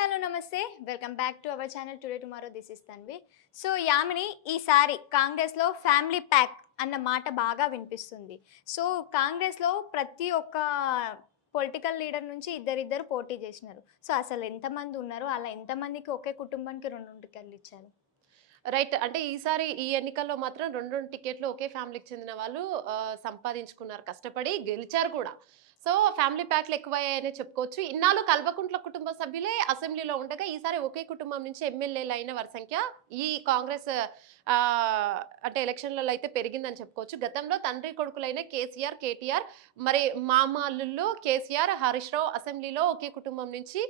Hello నమస్తే. Welcome back to our channel today tomorrow this is Tanvi so Yamini ఈసారి కాంగ్రెస్లో family pack అన్న మాట బాగా వినిపిస్తుంది. సో కాంగ్రెస్లో ప్రతి ఒక్క పొలిటికల్ లీడర్ నుంచి ఇద్దరిద్దరు పోటీ చేసినారు. సో అసలు ఎంతమంది ఉన్నారు? అలా ఎంతమందికి ఒకే కుటుంబానికి రెండు టికెట్లు ఇచ్చారు? రైట్. అంటే ఈసారి ఈ ఎన్నికల్లో మాత్రం రెండు రెండు టికెట్లు ఒకే ఫ్యామిలీకి చెందిన వాళ్ళు సంపాదించుకున్నారు కష్టపడి గెలిచారు కూడా. సో ఫ్యామిలీ ప్యాక్లు ఎక్కువయ్యాయనే చెప్పుకోవచ్చు. ఇన్నాళ్ళు కల్వకుంట్ల కుటుంబ సభ్యులే అసెంబ్లీలో ఉండగా ఈసారి ఒకే కుటుంబం నుంచి ఎమ్మెల్యేలు అయిన వారి సంఖ్య ఈ కాంగ్రెస్ అంటే ఎలక్షన్లలో అయితే పెరిగిందని చెప్పుకోవచ్చు. గతంలో తండ్రి కొడుకులైన కేసీఆర్ కేటీఆర్ మరి మామ అల్లుళ్ళు కేసీఆర్ హరీష్ రావు అసెంబ్లీలో ఒకే కుటుంబం నుంచి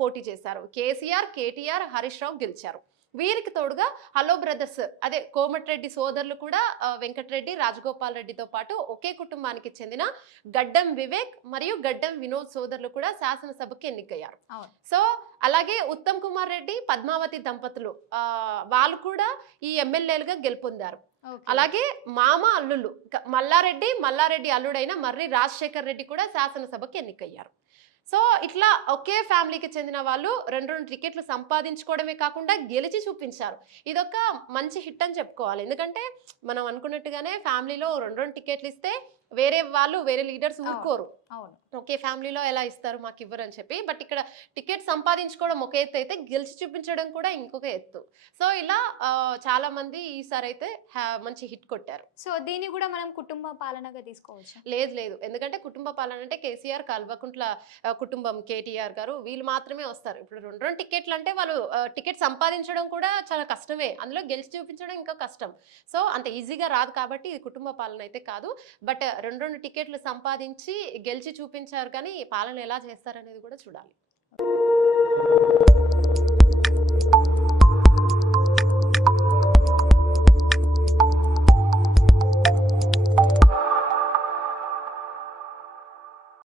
పోటీ చేశారు. కేసీఆర్ కేటీఆర్ హరీష్ రావు గెలిచారు. వీరికి తోడుగా హలో బ్రదర్స్ అదే కోమటిరెడ్డి సోదరులు కూడా వెంకటరెడ్డి రాజగోపాల్ రెడ్డితో పాటు ఒకే కుటుంబానికి చెందిన గడ్డం వివేక్ మరియు గడ్డం వినోద్ సోదరులు కూడా శాసనసభకు ఎన్నికయ్యారు. సో అలాగే ఉత్తమ్ కుమార్ రెడ్డి పద్మావతి దంపతులు ఆ, వాళ్ళు కూడా ఈ ఎమ్మెల్యేలుగా గెలుపొందారు. అలాగే మామ అల్లుళ్ళు మల్లారెడ్డి మల్లారెడ్డి అల్లుడైన మర్రి రాజశేఖర్ రెడ్డి కూడా శాసనసభకు ఎన్నికయ్యారు. సో ఇట్లా ఒకే ఫ్యామిలీకి చెందిన వాళ్ళు రెండు రెండు టికెట్లు సంపాదించుకోవడమే కాకుండా గెలిచి చూపించారు. ఇదొక మంచి హిట్ అని చెప్పుకోవాలి. ఎందుకంటే మనం అనుకున్నట్టుగానే ఫ్యామిలీలో రెండు రెండు టికెట్లు ఇస్తే వేరే వాళ్ళు వేరే లీడర్స్ ఊరుకోరు. అవును. ఒకే ఫ్యామిలీలో ఎలా ఇస్తారు మాకు ఇవ్వరు అని చెప్పి బట్ ఇక్కడ టికెట్ సంపాదించుకోవడం ఒక ఎత్తు అయితే గెలిచి చూపించడం కూడా ఇంకొక ఎత్తు. సో ఇలా చాలా మంది ఈసారి అయితే మంచి హిట్ కొట్టారు. సో దీన్ని కూడా మనం కుటుంబ పాలనగా తీసుకోవచ్చు? లేదు లేదు. ఎందుకంటే కుటుంబ పాలన అంటే కేసీఆర్ కల్వకుంట్ల కుటుంబం కేటీఆర్ గారు వీళ్ళు మాత్రమే వస్తారు. ఇప్పుడు రెండు రెండు టికెట్లు అంటే వాళ్ళు టికెట్ సంపాదించడం కూడా చాలా కష్టమే. అందులో గెలిచి చూపించడం ఇంకా కష్టం. సో అంత ఈజీగా రాదు కాబట్టి ఇది కుటుంబ పాలన అయితే కాదు. బట్ రెండు రెండు టికెట్లు సంపాదించి గెలిచి చూపించారు కానీ పాలన ఎలా చేస్తారనేది కూడా చూడాలి.